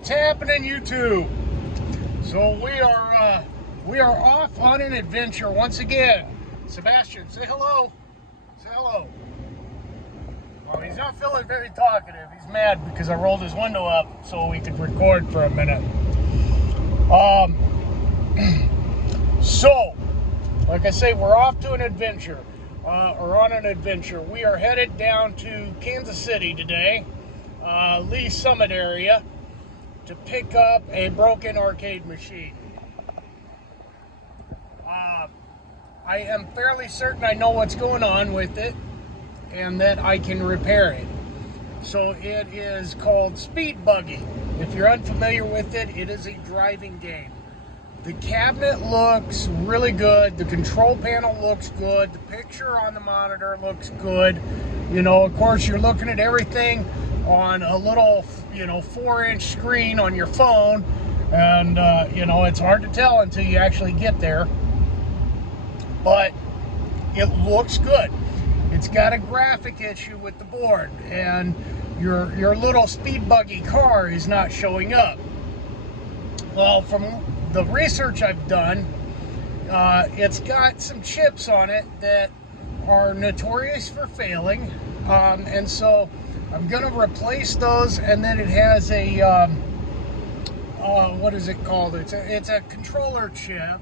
What's happening, YouTube? So we are off on an adventure once again. Sebastian, say hello. Say hello. Well, he's not feeling very talkative. He's mad because I rolled his window up so we could record for a minute. So, like I say, we're off to an adventure, or on an adventure. We are headed down to Kansas City today, Lee Summit area, to pick up a broken arcade machine. I am fairly certain I know what's going on with it and that I can repair it. So it is called Speed Buggy. If you're unfamiliar with it, it is a driving game. The cabinet looks really good. The control panel looks good. The picture on the monitor looks good. You know, of course, you're looking at everything on a little, 4-inch screen on your phone. And, it's hard to tell until you actually get there. But it looks good. It's got a graphic issue with the board. And your little Speed Buggy car is not showing up. Well, from the research I've done, it's got some chips on it that are notorious for failing, and so I'm going to replace those. And then it has a what is it called? It's a controller chip.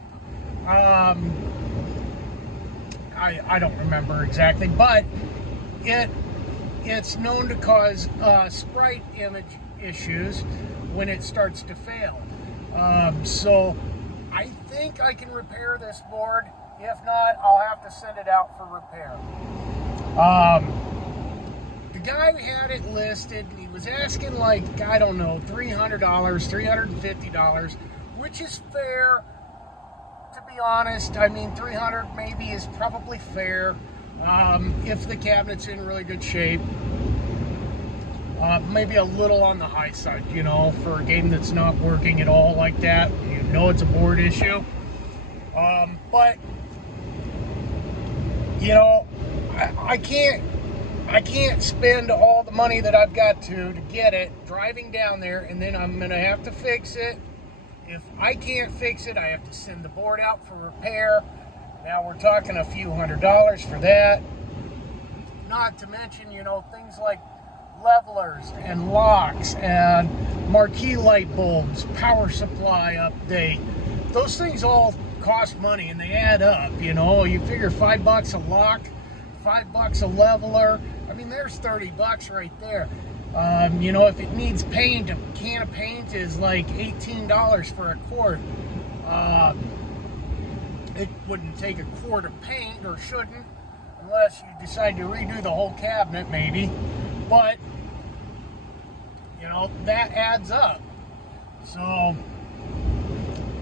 I don't remember exactly, but it's known to cause sprite image issues when it starts to fail. So I think I can repair this board. If not, I'll have to send it out for repair. The guy had it listed, and he was asking like, I don't know, $300, $350, which is fair, to be honest. I mean, $300 maybe is probably fair if the cabinet's in really good shape. Maybe a little on the high side, for a game that's not working at all like that. It's a board issue. But I can't spend all the money that I've got to get it driving down there, and then I'm gonna have to fix it. If I can't fix it, I have to send the board out for repair. Now we're talking a few $100s for that. Not to mention, things like levelers and locks and marquee light bulbs, power supply update. Those things all cost money and they add up. You figure $5 a lock, $5 a leveler. I mean, there's $30 right there. If it needs paint, a can of paint is like $18 for a quart. It wouldn't take a quart of paint, or shouldn't, unless you decide to redo the whole cabinet, maybe. But that adds up. So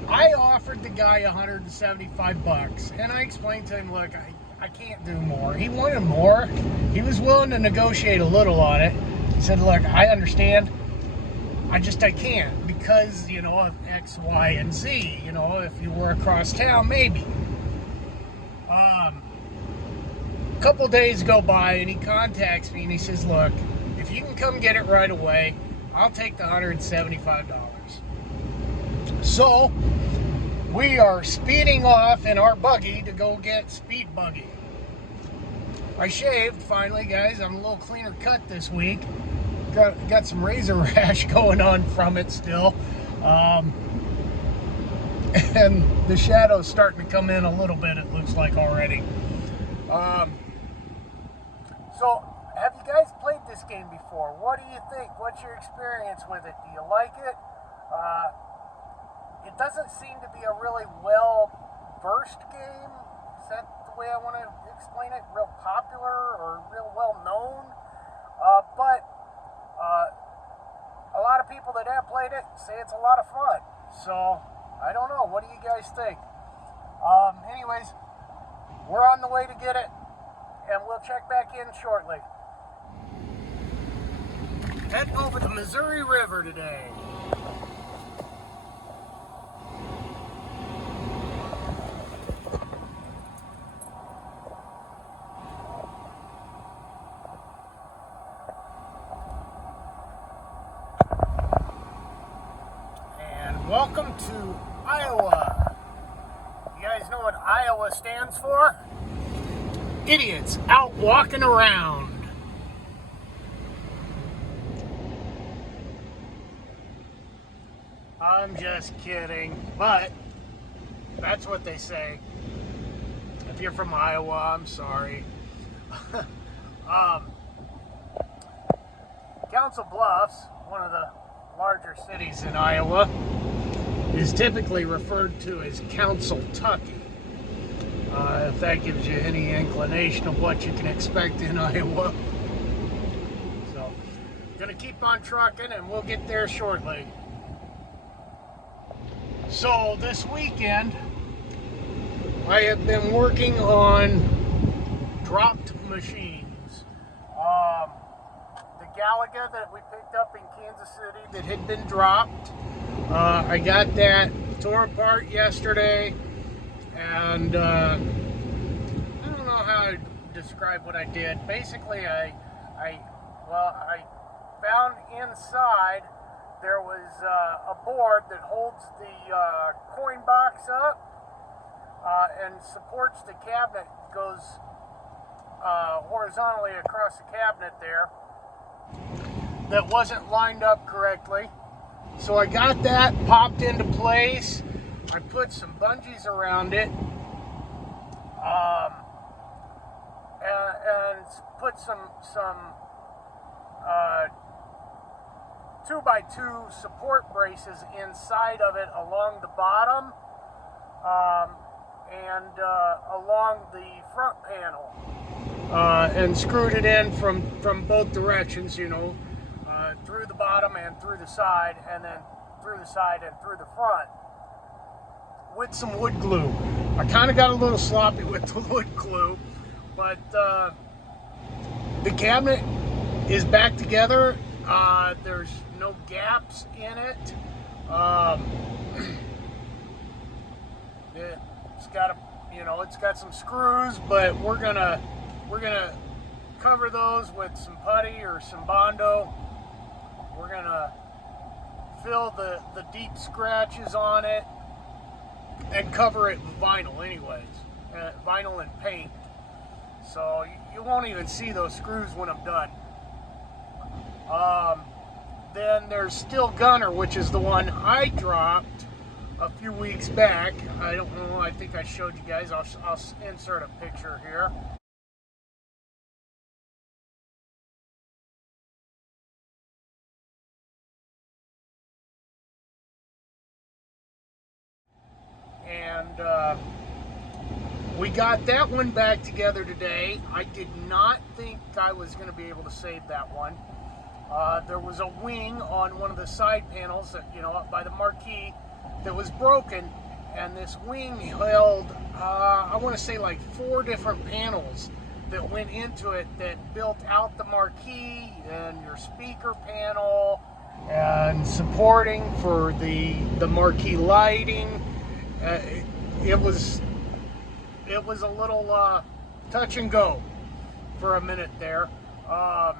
I offered the guy $175, and I explained to him, look, I can't do more. He wanted more. He was willing to negotiate a little on it. He said, look, I understand. I can't because, of X, Y, and Z. If you were across town, maybe. A couple days go by, and he contacts me, and he says, look, if you can come get it right away, I'll take the $175. So we are speeding off in our buggy to go get Speed Buggy. I shaved finally, guys. I'm a little cleaner cut this week. Got some razor rash going on from it still. And the shadow's starting to come in a little bit, it looks like already. So, have you guys played this game before? What do you think? What's your experience with it? Do you like it? It doesn't seem to be a really well-versed game. Is that the way I want to explain it? Real popular or real well-known? But a lot of people that have played it say it's a lot of fun. So, I don't know. What do you guys think? Anyways, we're on the way to get it, and we'll check back in shortly. Heading over the Missouri River today. Welcome to Iowa. You guys know what Iowa stands for? Idiots out walking around. I'm just kidding, but that's what they say. If you're from Iowa, I'm sorry. Council Bluffs, one of the larger cities in Iowa, is typically referred to as Council-tucky. If that gives you any inclination of what you can expect in Iowa. So, gonna keep on trucking and we'll get there shortly. So this weekend, I have been working on dropped machines. The Galaga that we picked up in Kansas City that had been dropped, I got that tore apart yesterday, and I don't know how to describe what I did. Basically, I found inside there was a board that holds the coin box up and supports the cabinet, goes horizontally across the cabinet there, that wasn't lined up correctly. So I got that popped into place. I put some bungees around it, and put some 2x2 support braces inside of it along the bottom and along the front panel, and screwed it in from both directions, through the bottom and through the side, and then through the side and through the front with some wood glue. I kind of got a little sloppy with the wood glue, but the cabinet is back together. There's no gaps in it. It's got some screws, but we're gonna cover those with some putty or some Bondo. We're gonna fill the deep scratches on it and cover it with vinyl anyways, vinyl and paint. So you won't even see those screws when I'm done. Then there's Still Gunner, which is the one I dropped a few weeks back. I don't know, I think I showed you guys. I'll insert a picture here. And we got that one back together today. I did not think I was going to be able to save that one. There was a wing on one of the side panels that, up by the marquee, that was broken, and this wing held, I want to say like 4 different panels that went into it that built out the marquee and your speaker panel and supporting for the marquee lighting. It was a little touch and go for a minute there. I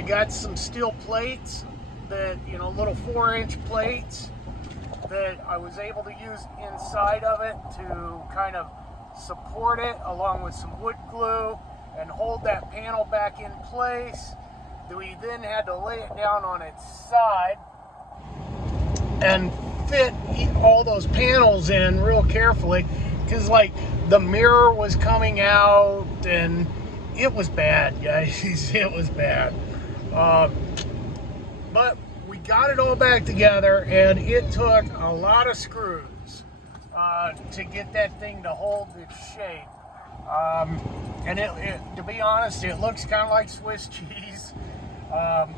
got some steel plates that, little 4-inch plates that I was able to use inside of it to kind of support it, along with some wood glue, and hold that panel back in place. We then had to lay it down on its side and fit all those panels in real carefully, because the mirror was coming out and it was bad, guys. It was bad. But we got it all back together, and it took a lot of screws to get that thing to hold its shape. And to be honest, it looks kind of like Swiss cheese. I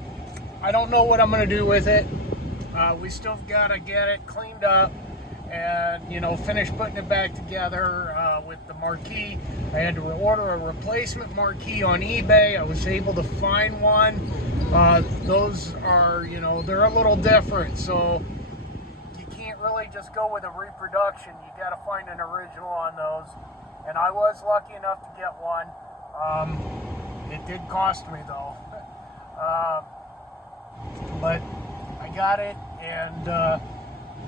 don't know what I'm going to do with it. We still got to get it cleaned up and, finish putting it back together with the marquee. I had to order a replacement marquee on eBay. I was able to find one. Those are, they're a little different, so you can't really just go with a reproduction. You got to find an original on those. And I was lucky enough to get one. It did cost me though. But I got it, and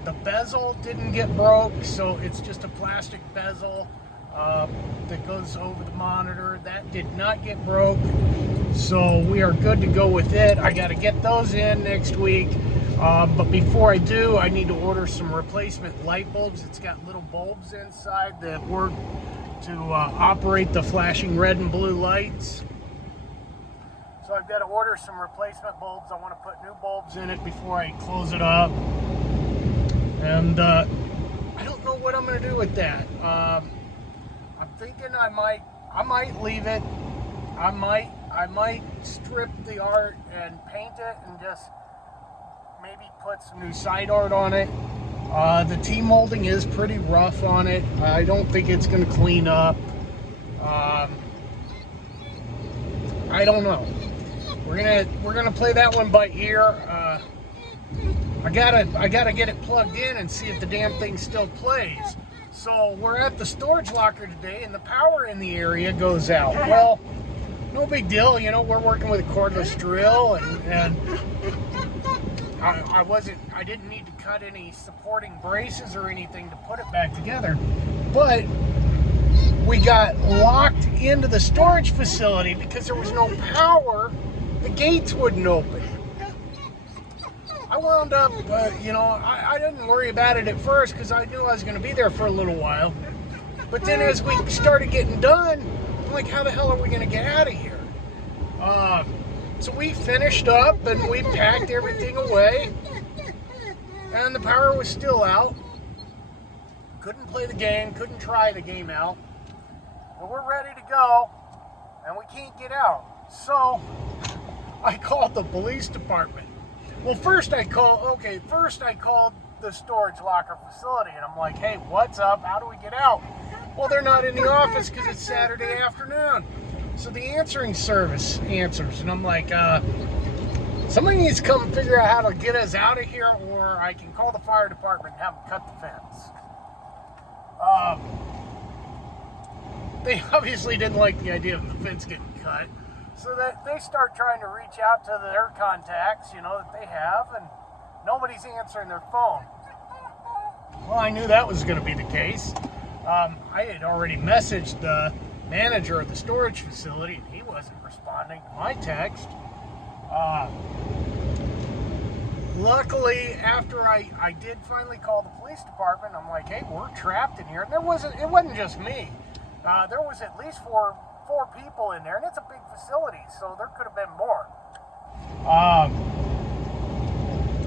the bezel didn't get broke, so it's just a plastic bezel that goes over the monitor. That did not get broke, so we are good to go with it. I got to get those in next week, but before I do, I need to order some replacement light bulbs. It's got little bulbs inside that work to operate the flashing red and blue lights. So I've got to order some replacement bulbs. I want to put new bulbs in it before I close it up. And I don't know what I'm going to do with that. I'm thinking I might leave it. I might strip the art and paint it and just maybe put some new side art on it. The T-molding is pretty rough on it. I don't think it's going to clean up. I don't know. We're gonna play that one by ear. I gotta get it plugged in and see if the damn thing still plays. So we're at the storage locker today, and the power in the area goes out. Well, no big deal. You know, we're working with a cordless drill, and I didn't need to cut any supporting braces or anything to put it back together, but we got locked into the storage facility because there was no power. The gates wouldn't open. I wound up, you know, I didn't worry about it at first because I knew I was going to be there for a little while. But then as we started getting done, I'm like, how the hell are we going to get out of here? So we finished up and we packed everything away. And the power was still out. Couldn't play the game, couldn't try the game out. But we're ready to go, and we can't get out. So I called the police department. Well, first I called the storage locker facility, and I'm like, hey, what's up? How do we get out? Well, they're not in the office because it's Saturday afternoon. So the answering service answers, and I'm like, somebody needs to come figure out how to get us out of here, or I can call the fire department and have them cut the fence. They obviously didn't like the idea of the fence getting cut. So that they start trying to reach out to their contacts, you know, that they have, and nobody's answering their phone. Well, I knew that was going to be the case. I had already messaged the manager of the storage facility, and he wasn't responding to my text. Luckily, after I did finally call the police department, I'm like, hey, we're trapped in here. And it wasn't just me. There was at least four people in there, and it's a big facility, so there could have been more.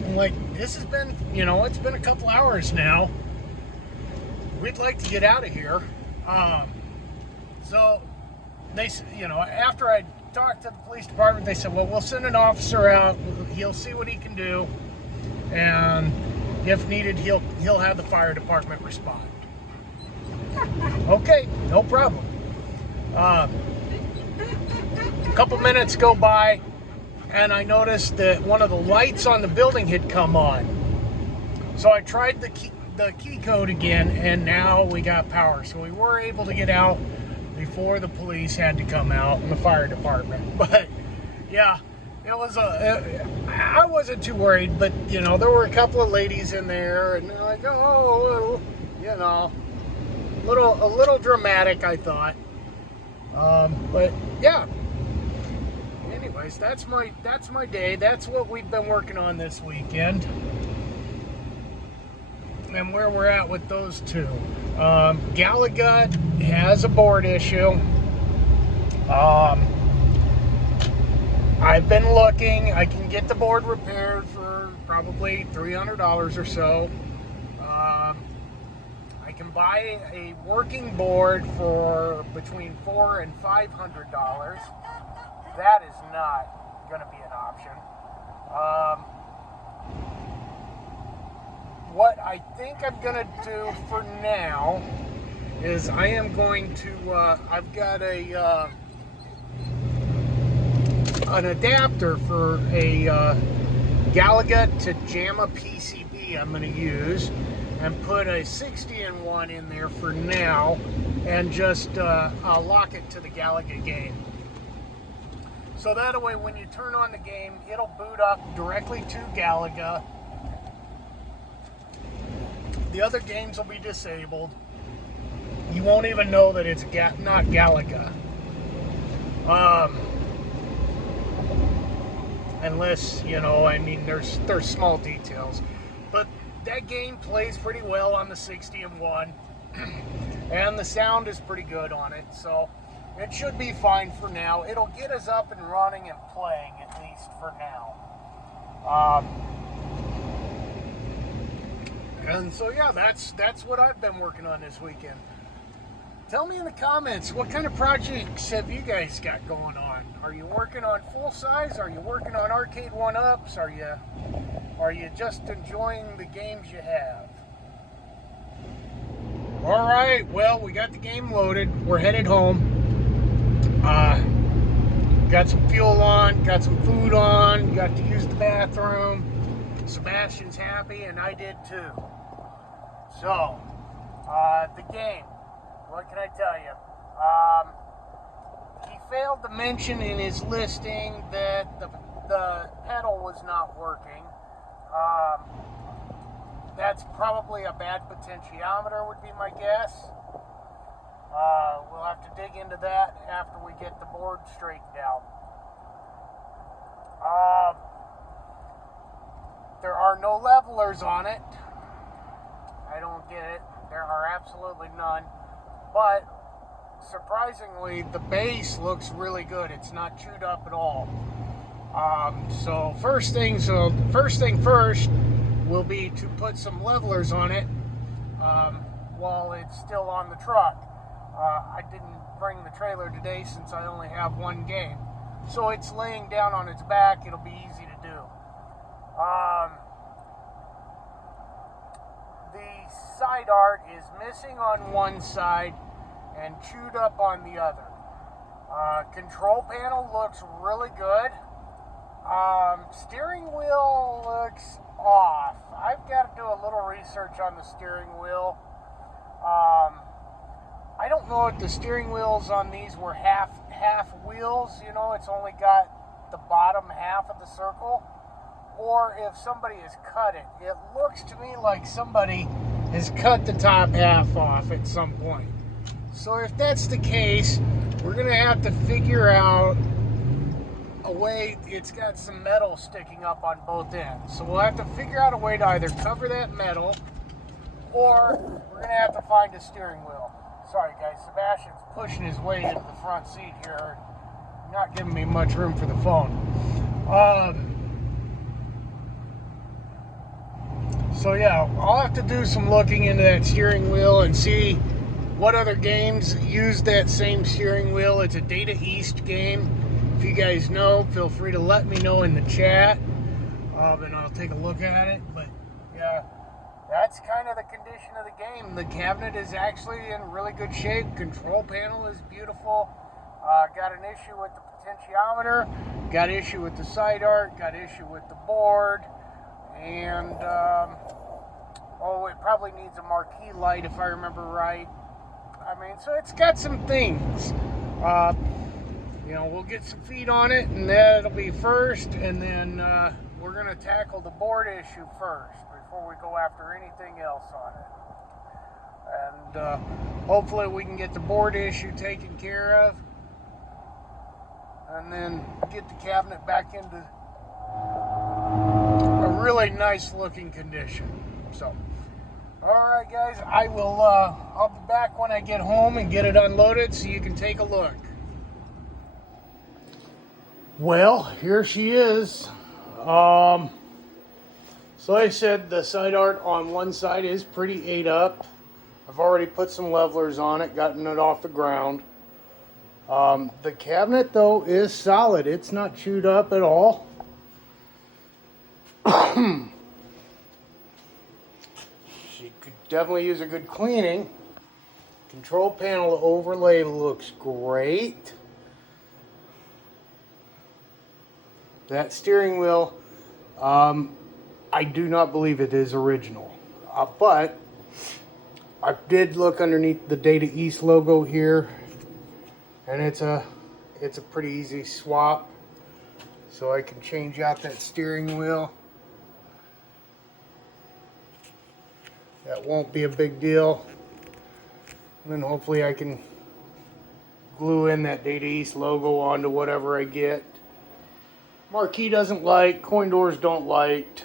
I'm like, this has been, you know, it's been a couple hours now. We'd like to get out of here. So they, you know, after I talked to the police department, they said, well, we'll send an officer out. He'll see what he can do, and if needed, he'll have the fire department respond. Okay, no problem. A couple minutes go by, and I noticed that one of the lights on the building had come on. So I tried the key code again, and now we got power. So we were able to get out before the police had to come out and the fire department. But yeah, it was I wasn't too worried, but you know, there were a couple of ladies in there, and they're like, oh, you know, a little dramatic, I thought. But yeah. Anyways, that's my day. That's what we've been working on this weekend, and where we're at with those two. Gallagher has a board issue. I've been looking. I can get the board repaired for probably $300 or so. I can buy a working board for between $400 and $500. That is not going to be an option. What I think I'm going to do for now is I am going to, I've got an adapter for a Gallagher to JAMA PCB I'm going to use, and put a 60-in-1 in there for now, and just I'll lock it to the Gallagher game. So that way when you turn on the game, it'll boot up directly to Galaga. The other games will be disabled. You won't even know that it's not Galaga. Unless, you know, I mean, there's small details. But that game plays pretty well on the 60-1. And the sound is pretty good on it. So it should be fine for now. It'll get us up and running and playing, at least for now. And so, yeah, that's what I've been working on this weekend. Tell me in the comments, what kind of projects have you guys got going on? Are you working on full size? Are you working on arcade one-ups? Are you just enjoying the games you have? All right, well, we got the game loaded. We're headed home. Got some fuel on, got some food on, got to use the bathroom. Sebastian's happy, and I did too. So, the game. What can I tell you? He failed to mention in his listing that the pedal was not working. That's probably a bad potentiometer would be my guess. We'll have to dig into that after we get the board straightened out. There are no levelers on it. I don't get it. There are absolutely none. But surprisingly, the base looks really good. It's not chewed up at all. So first thing first will be to put some levelers on it while it's still on the truck. I didn't bring the trailer today since I only have one game. So it's laying down on its back. It'll be easy to do. The side art is missing on one side and chewed up on the other. Control panel looks really good. Steering wheel looks off. I've got to do a little research on the steering wheel. I don't know if the steering wheels on these were half wheels, you know, it's only got the bottom half of the circle, or if somebody has cut it. It looks to me like somebody has cut the top half off at some point. So if that's the case, we're going to have to figure out a way. It's got some metal sticking up on both ends. So we'll have to figure out a way to either cover that metal, or we're going to have to find a steering wheel. Sorry guys, Sebastian's pushing his way into the front seat here, not giving me much room for the phone. So yeah, I'll have to do some looking into that steering wheel and see what other games use that same steering wheel. It's a Data East game. If you guys know, feel free to let me know in the chat, and I'll take a look at it. But yeah, that's kind of the condition of the game. The cabinet is actually in really good shape. Control panel is beautiful. Got an issue with the potentiometer, got issue with the side art, got issue with the board, and it probably needs a marquee light if I remember right. I mean, so it's got some things. You know, we'll get some feet on it, and that'll be first, and then we're going to tackle the board issue first before we go after anything else on it. And hopefully we can get the board issue taken care of, and then get the cabinet back into a really nice looking condition. So, alright guys, I'll be back when I get home and get it unloaded so you can take a look. Well, here she is. So like I said, the side art on one side is pretty ate up. I've already put some levelers on it, gotten it off the ground. The cabinet though is solid. It's not chewed up at all. She could definitely use a good cleaning. Control panel overlay looks great. That steering wheel, I do not believe it is original. But I did look underneath the Data East logo here, and it's a pretty easy swap. so I can change out that steering wheel. That won't be a big deal. And then hopefully I can glue in that Data East logo onto whatever I get. Marquee doesn't like, coin doors don't like.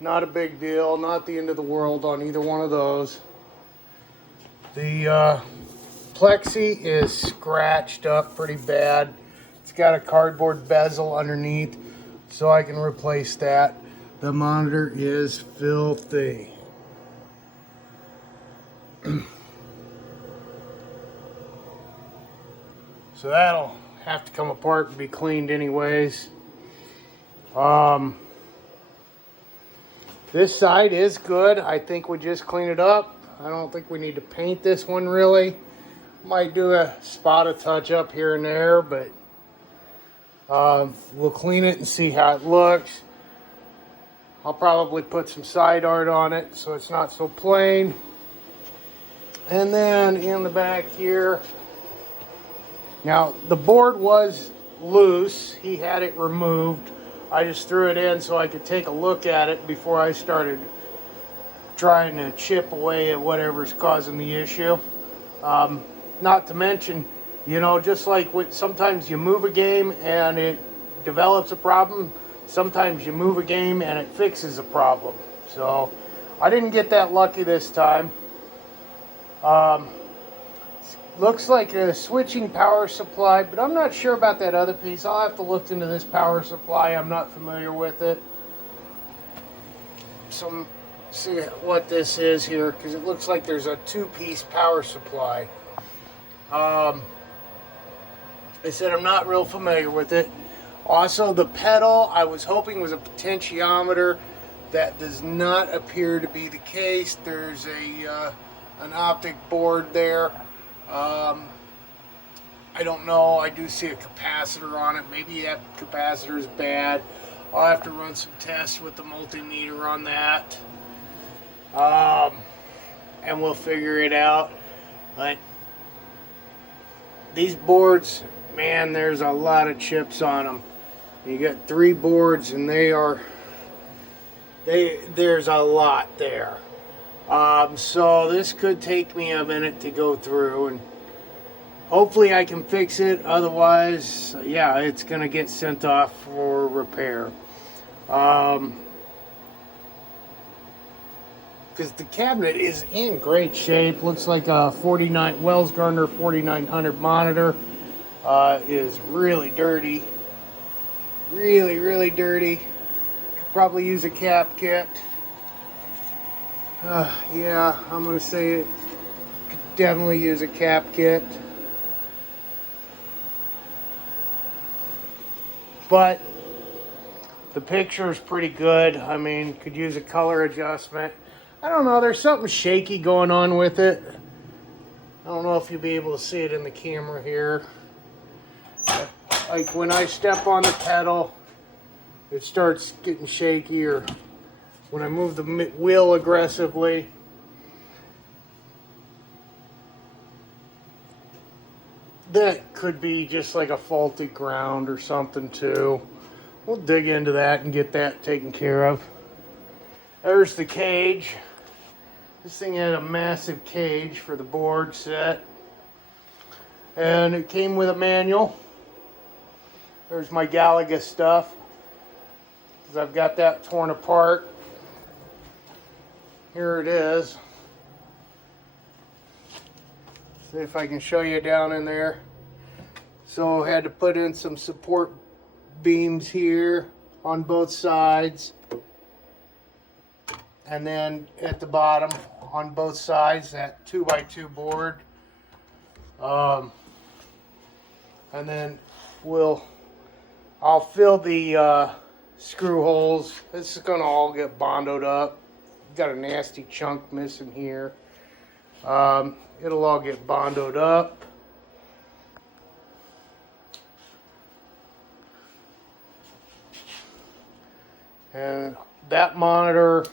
Not a big deal, not the end of the world on either one of those. The plexi is scratched up pretty bad. It's got a cardboard bezel underneath, so I can replace that. The monitor is filthy. So that'll have to come apart and be cleaned anyways. This side is good. I think we just clean it up. I don't think we need to paint this one really. Might do a spot of touch up here and there, but we'll clean it and see how it looks. I'll probably put some side art on it so it's not so plain. And then in the back here, now the board was loose. He had it removed. I just threw it in so I could take a look at it before I started trying to chip away at whatever's causing the issue. Not to mention, you know, just like sometimes you move a game and it develops a problem, sometimes you move a game and it fixes a problem. So I didn't get that lucky this time. Looks like a switching power supply, but I'm not sure about that other piece. I'll have to look into this power supply. I'm not familiar with it. So see what this is here, because it looks like there's a two-piece power supply. I said I'm not real familiar with it. Also, the pedal I was hoping was a potentiometer. That does not appear to be the case. There's an optic board there. I don't know. I do see a capacitor on it. Maybe that capacitor is bad. I'll have to run some tests with the multimeter on that. And we'll figure it out. But these boards, man, there's a lot of chips on them. You got 3 boards and there's a lot there. So this could take me a minute to go through, and hopefully I can fix it. Otherwise, yeah, it's gonna get sent off for repair. Because the cabinet is in great shape. Looks like a Wells Gardner 4900 monitor. Is really dirty. Really dirty. Could probably use a cap kit. Yeah, I'm gonna say it could definitely use a cap kit. But the picture is pretty good. I mean, could use a color adjustment. I don't know, there's something shaky going on with it. I don't know if you'll be able to see it in the camera here. Like when I step on the pedal, it starts getting shaky, or when I move the wheel aggressively. That could be just like a faulty ground or something too. We'll dig into that and get that taken care of. There's the cage. This thing had a massive cage for the board set. And it came with a manual. There's my Galaga stuff, because I've got that torn apart. Here it is. See if I can show you down in there. So I had to put in some support beams here on both sides. And then at the bottom on both sides, that 2x2 board. And then I'll fill the screw holes. This is gonna all get bondoed up. Got a nasty chunk missing here. It'll all get bondoed up. And that monitor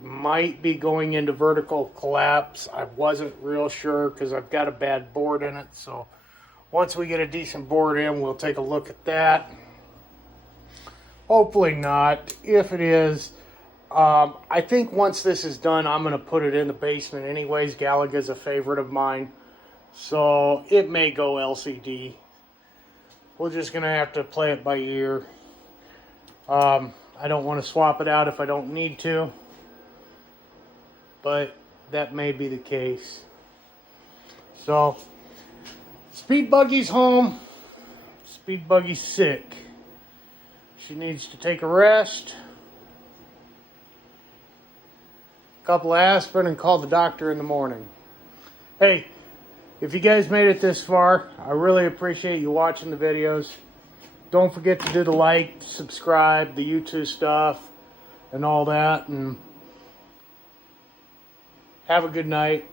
might be going into vertical collapse. I wasn't real sure because I've got a bad board in it. So once we get a decent board in, we'll take a look at that. Hopefully not. If it is, I think once this is done, I'm going to put it in the basement anyways. Galaga's a favorite of mine. So it may go LCD. We're just going to have to play it by ear. I don't want to swap it out if I don't need to. But that may be the case. So, Speed Buggy's home. Speed Buggy's sick. She needs to take a rest. A couple of aspirin and call the doctor in the morning. Hey, if you guys made it this far, I really appreciate you watching the videos. Don't forget to do the like, subscribe, the YouTube stuff, and all that. And have a good night.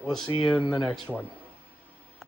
We'll see you in the next one.